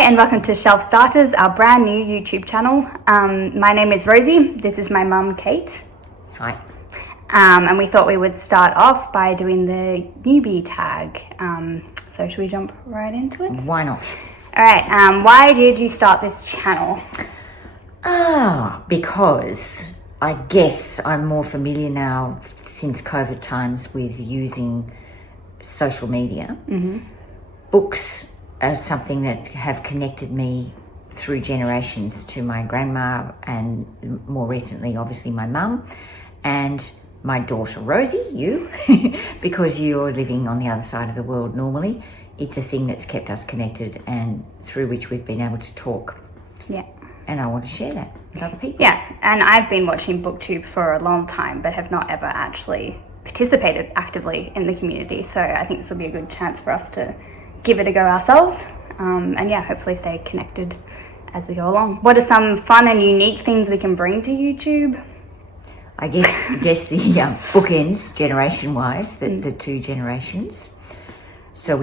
and welcome to Shelf Starters, our brand new YouTube channel. My name is Rosie. This is my mum, Kate. Hi. And we thought we would start off by doing the newbie tag. So should we jump right into it? Why not? All right. Why did you start this channel? Because I guess I'm more familiar now since COVID times with using social media. Mm-hmm. Books are something that have connected me through generations to my grandma and more recently, obviously, my mum and my daughter, Rosie, you, because you're living on the other side of the world normally. It's a thing that's kept us connected and through which we've been able to talk. Yeah. And I want to share that with other people. Yeah, and I've been watching BookTube for a long time, but have not ever actually participated actively in the community. So I think this will be a good chance for us to give it a go ourselves. And yeah, hopefully stay connected as we go along. What are some fun and unique things we can bring to YouTube? I guess the bookends generation-wise, the two generations. So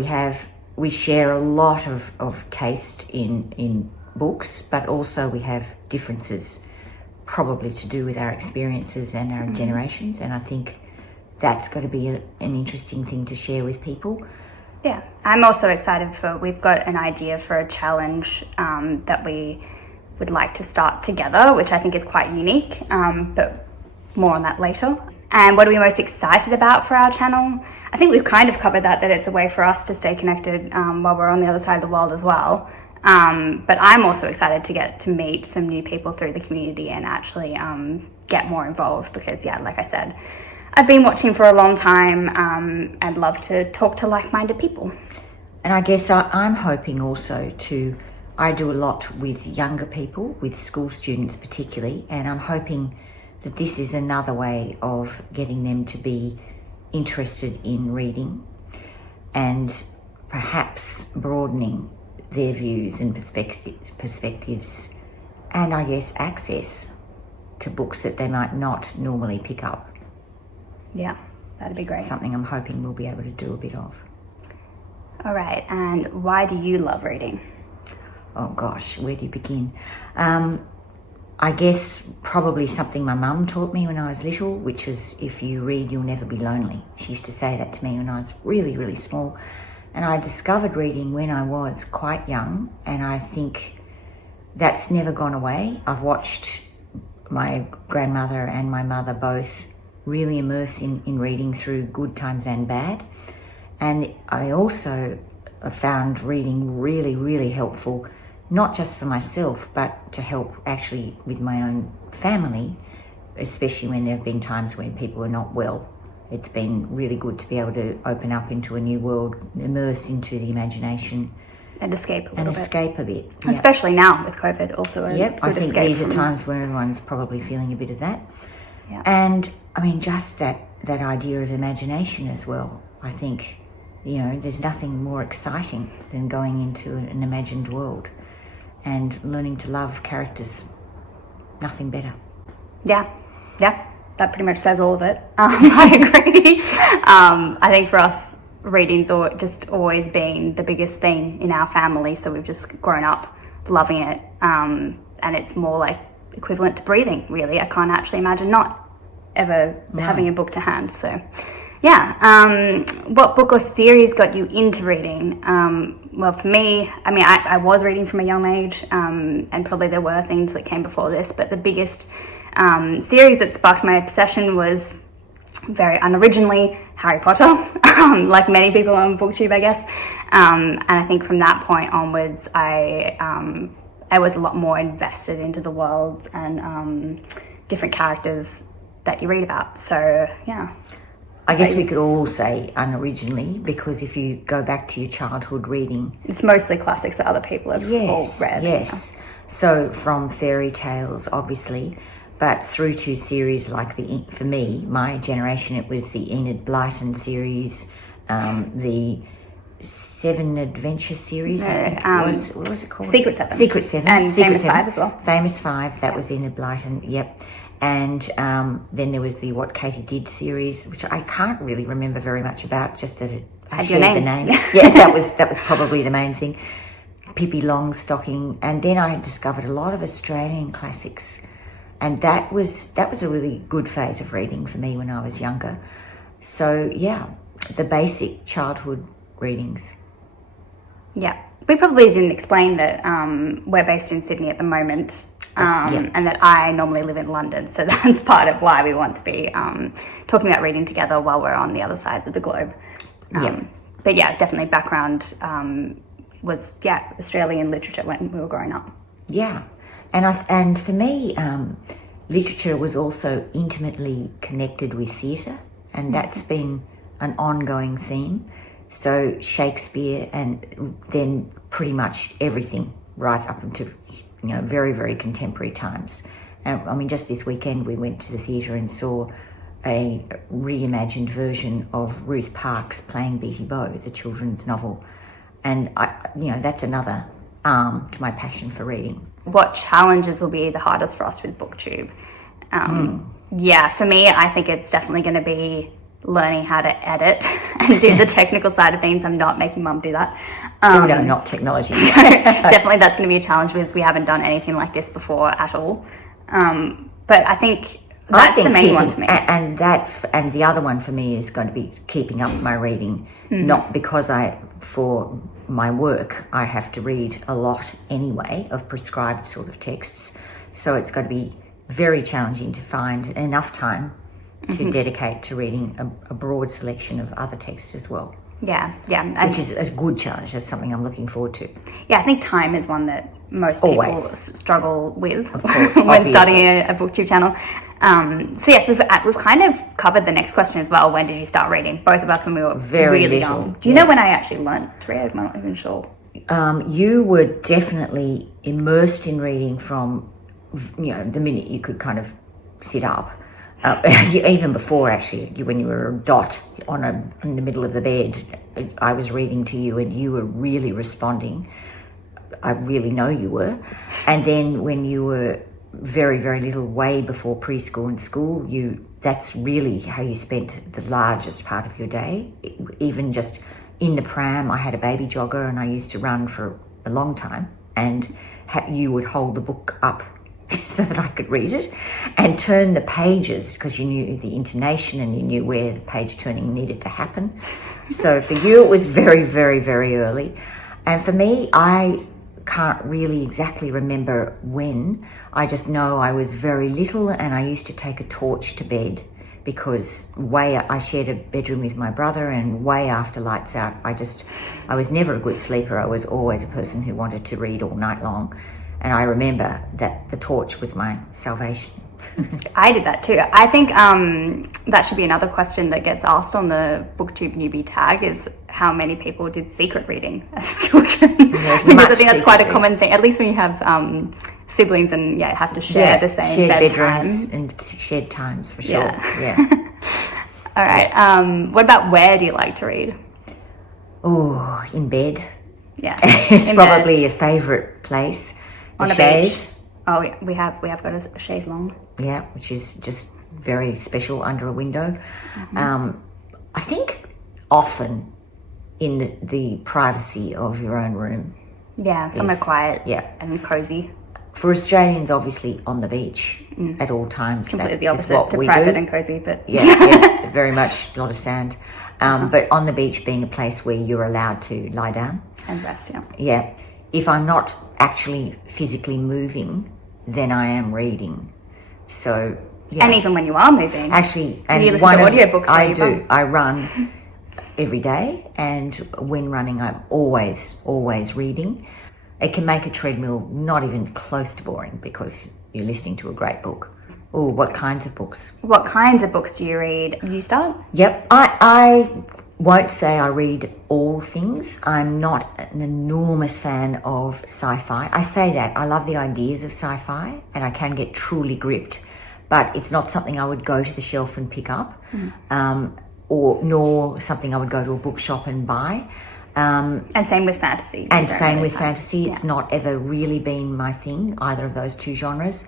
we share a lot of taste in books, but also we have differences probably to do with our experiences and our generations. And I think that's got to be an interesting thing to share with people. Yeah, I'm also excited we've got an idea for a challenge that we would like to start together, which I think is quite unique, but more on that later. And what are we most excited about for our channel? I think we've kind of covered that it's a way for us to stay connected while we're on the other side of the world as well. But I'm also excited to get to meet some new people through the community and actually get more involved because, yeah, like I said, I've been watching for a long time and love to talk to like-minded people. And I guess I'm hoping also I do a lot with younger people, with school students particularly, and I'm hoping that this is another way of getting them to be interested in reading and perhaps broadening their views and perspectives and I guess access to books that they might not normally pick up. Yeah, that'd be great. Something I'm hoping we'll be able to do a bit of. All right, and why do you love reading? Oh gosh, where do you begin? I guess probably something my mum taught me when I was little, which was if you read, you'll never be lonely. She used to say that to me when I was really, really small. And I discovered reading when I was quite young, and I think that's never gone away. I've watched my grandmother and my mother both really immerse in reading through good times and bad. And I also found reading really, really helpful, not just for myself, but to help actually with my own family, especially when there have been times when people are not well. It's been really good to be able to open up into a new world, immerse into the imagination. And escape a bit. Yeah. Especially now with COVID, also a good I think escape these are times where everyone's probably feeling a bit of that. Yeah. And I mean, just that idea of imagination as well. I think, there's nothing more exciting than going into an imagined world and learning to love characters. Nothing better. Yeah, that pretty much says all of it. I agree. I think for us, reading's just always been the biggest thing in our family, so we've just grown up loving it, and it's more like equivalent to breathing, really. I can't actually imagine not ever having a book to hand. So yeah, what book or series got you into reading? Well, for me, I mean, I was reading from a young age, and probably there were things that came before this, but the biggest series that sparked my obsession was very unoriginally Harry Potter, like many people on BookTube, I guess. And I think from that point onwards, I was a lot more invested into the world and different characters that you read about. So yeah. I guess we could all say unoriginally, because if you go back to your childhood reading, it's mostly classics that other people have all read. Yes. So from fairy tales, obviously, but through to series like for me, my generation, it was the Enid Blyton series, the Seven Adventure series, I think it was. What was it called? Secret Seven. Secret Seven. And Secret Famous Seven. Five as well. Famous Five, that was Enid Blyton, yep. And then there was the What Katie Did series, which I can't really remember very much about, just that I shared the name. Yeah, that was probably the main thing. Pippi Longstocking, and then I had discovered a lot of Australian classics, and that was a really good phase of reading for me when I was younger. So yeah, the basic childhood readings. Yeah, we probably didn't explain that we're based in Sydney at the moment, and that I normally live in London, so that's part of why we want to be talking about reading together while we're on the other sides of the globe. But yeah, definitely background was Australian literature when we were growing up. Yeah, and for me, literature was also intimately connected with theatre, and that's been an ongoing theme. So Shakespeare, and then pretty much everything right up into very, very contemporary times. I mean, just this weekend we went to the theatre and saw a reimagined version of Ruth Park's Playing Beatty Bow, the children's novel, and that's another arm to my passion for reading. What challenges will be the hardest for us with BookTube? Yeah, for me, I think it's definitely going to be learning how to edit and do the technical side of things. I'm not making Mum do that. No, not technology. So definitely that's going to be a challenge because we haven't done anything like this before at all. But I think that's the main one for me. And the other one for me is going to be keeping up my reading, not because for my work, I have to read a lot anyway of prescribed sort of texts. So it's going to be very challenging to find enough time to dedicate to reading a broad selection of other texts as well. Yeah. Which is a good challenge. That's something I'm looking forward to. Yeah, I think time is one that most people Always struggle with of course, when starting a BookTube channel. So yes, we've kind of covered the next question as well. When did you start reading? Both of us when we were very really little. young. Do you know when I actually learnt to read? I'm not even sure. You were definitely immersed in reading from the minute you could kind of sit up. Even before, actually, when you were a dot in the middle of the bed, I was reading to you and you were really responding. I really know you were. And then when you were very, very little, way before preschool and school, that's really how you spent the largest part of your day. Even just in the pram, I had a baby jogger and I used to run for a long time, and you would hold the book up so that I could read it and turn the pages because you knew the intonation and you knew where the page turning needed to happen. So for you, it was very, very, very early. And for me, I can't really exactly remember when. I just know I was very little and I used to take a torch to bed because I shared a bedroom with my brother, and way after lights out, I was never a good sleeper. I was always a person who wanted to read all night long. And I remember that the torch was my salvation. I did that too. I think that should be another question that gets asked on the BookTube newbie tag, is how many people did secret reading as children? Because I think that's quite a common thing, at least when you have siblings and have to share the same shared bedtime. Bedrooms and shared times for sure. Yeah. All right. What about where do you like to read? Oh, in bed. Yeah. It's probably a favourite place. On a chaise. beach. Oh, we have got a chaise longue. Yeah, which is just very special under a window. I think often in the privacy of your own room. Yeah, somewhere quiet and cosy. For Australians, obviously on the beach at all times. Completely the opposite to private and cozy, but yeah, very much a lot of sand. But on the beach being a place where you're allowed to lie down. And rest, Yeah. If I'm not actually physically moving, then I am reading. So, yeah. And even when you are moving. Actually, and you listen to audiobooks. I do. I run every day, and when running, I'm always reading. It can make a treadmill not even close to boring because you're listening to a great book. Oh, what kinds of books? What kinds of books do you read? You start? Yep. I won't say I read all things. I'm not an enormous fan of sci-fi. I say that. I love the ideas of sci-fi and I can get truly gripped, but it's not something I would go to the shelf and pick up, nor something I would go to a bookshop and buy. And same with fantasy. And same with fantasy. It's not ever really been my thing, either of those two genres.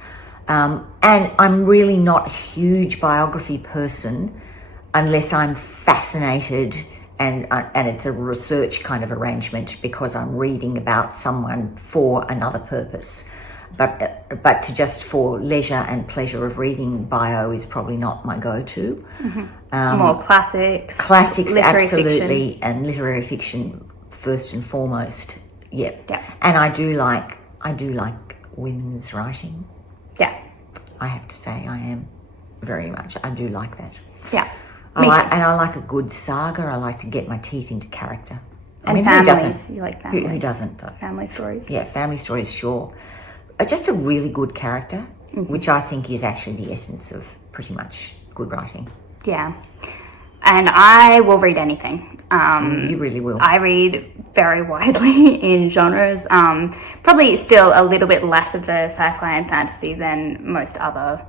And I'm really not a huge biography person unless I'm fascinated and it's a research kind of arrangement because I'm reading about someone for another purpose. But to just for leisure and pleasure of reading, bio is probably not my go-to. More classics, Classics, absolutely, fiction. and literary fiction first and foremost. Yep. Yeah. And I do like women's writing. Yeah. I have to say, I do like that. Yeah. I like a good saga. I like to get my teeth into character. And who families. doesn't? You like families. Who doesn't, though? Family stories. Yeah, family stories, sure. Just a really good character, which I think is actually the essence of pretty much good writing. Yeah. And I will read anything. You really will. I read very widely in genres. Probably still a little bit less of the sci-fi and fantasy than most other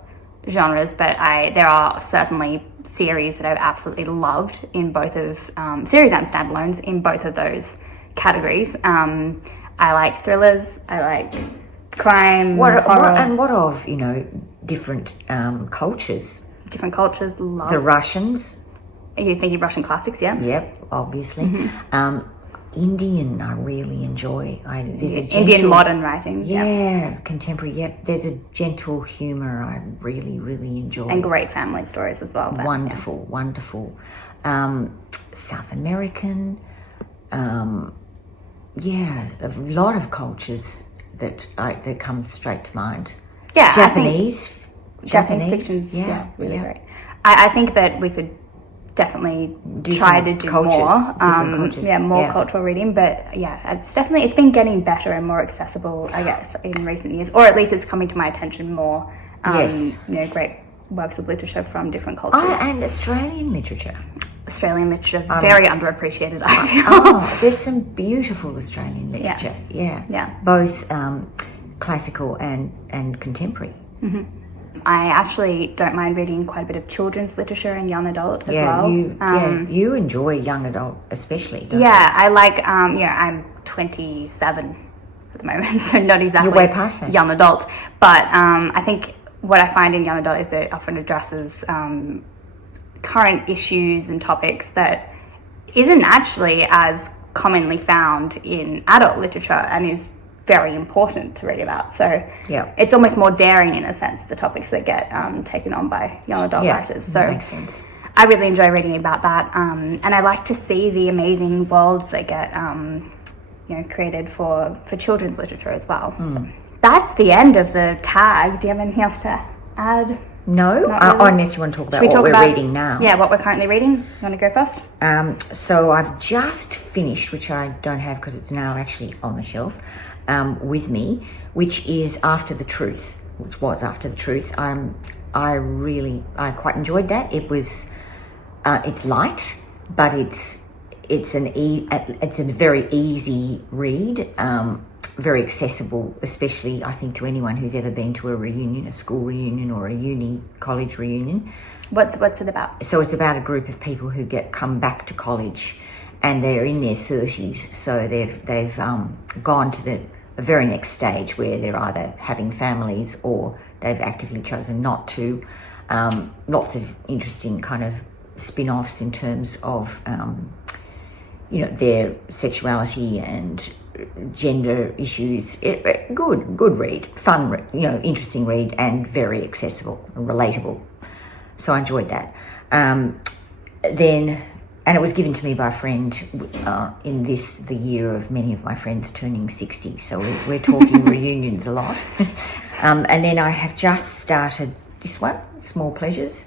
genres, but there are certainly series that I've absolutely loved in both of series and standalones in both of those categories. I like thrillers. I like crime. What horror. of different cultures? Different cultures. Love. The Russians. Are you thinking Russian classics? Yeah. Yep, obviously. Indian, I really enjoy. There's a gentle, Indian modern writing. Yeah, contemporary. Yep, there's a gentle humour I really, really enjoy. And great family stories as well. Wonderful. South American. A lot of cultures that come straight to mind. Yeah, Japanese fiction's really great. I think that we could definitely try to do cultures, more. Different cultures. More cultural reading, but it's been getting better and more accessible, I guess, in recent years, or at least it's coming to my attention more. Yes. Great works of literature from different cultures. And Australian literature. Australian literature, very underappreciated, I feel. There's some beautiful Australian literature. Yeah. Both classical and contemporary. Mm-hmm. I actually don't mind reading quite a bit of children's literature and young adult as well. You enjoy young adult especially, don't you? I like, I'm 27 at the moment, so not exactly You're way past that. Young adult. But I think what I find in young adult is that it often addresses current issues and topics that isn't actually as commonly found in adult literature and is very important to read about. So it's almost more daring in a sense, the topics that get taken on by young adult writers. So that makes sense. I really enjoy reading about that, and I like to see the amazing worlds that get created for children's literature as well. So that's the end of the tag. Do you have anything else to add? No, really. Unless you want to talk about what we're reading now. Yeah, what we're currently reading. You want to go first? So I've just finished, which I don't have because it's now actually on the shelf with me, which is After the Truth, which was After the Truth. I quite enjoyed that. It was, it's light, but it's a very easy read. Very accessible, especially I think to anyone who's ever been to a reunion, a school reunion or a college reunion. What's it about? So it's about a group of people who come back to college, and they're in their 30s. So they've gone to the very next stage where they're either having families or they've actively chosen not to. Lots of interesting kind of spin-offs in terms of their sexuality and gender issues. Good read, fun, interesting read, and very accessible and relatable. So I enjoyed that. And it was given to me by a friend in the year of many of my friends turning 60. So we're talking reunions a lot. And then I have just started this one, Small Pleasures,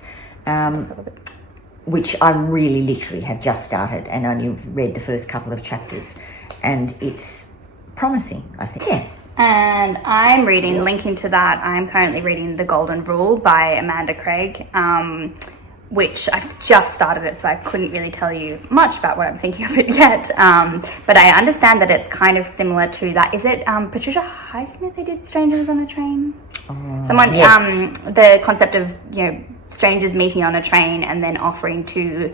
which I really literally have just started and only read the first couple of chapters. And it's promising, I think. Yeah. And I'm reading, linking to that, I'm currently reading The Golden Rule by Amanda Craig, which I've just started it, so I couldn't really tell you much about what I'm thinking of it yet. But I understand that it's kind of similar to that. Is it Patricia Highsmith who did Strangers on a Train? Yes. The concept of, strangers meeting on a train and then offering to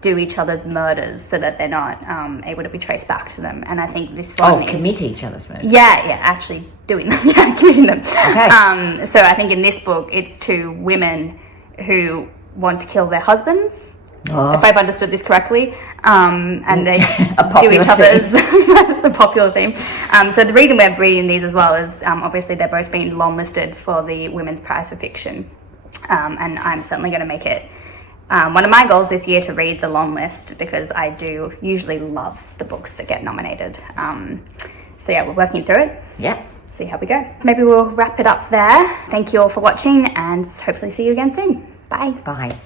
do each other's murders so that they're not able to be traced back to them. And I think this one is... commit each other's murders. Yeah, actually doing them. Committing them. Okay. So I think in this book, it's two women who want to kill their husbands, if I've understood this correctly. and they A do popular each other's. That's a popular theme. So the reason we're reading these as well is obviously they're both being long listed for the Women's Prize for Fiction, and I'm certainly going to make it one of my goals this year to read the long list, because I do usually love the books that get nominated. So yeah, we're working through it. Yeah. See how we go. Maybe we'll wrap it up there. Thank you all for watching, and hopefully see you again soon. Bye. Bye.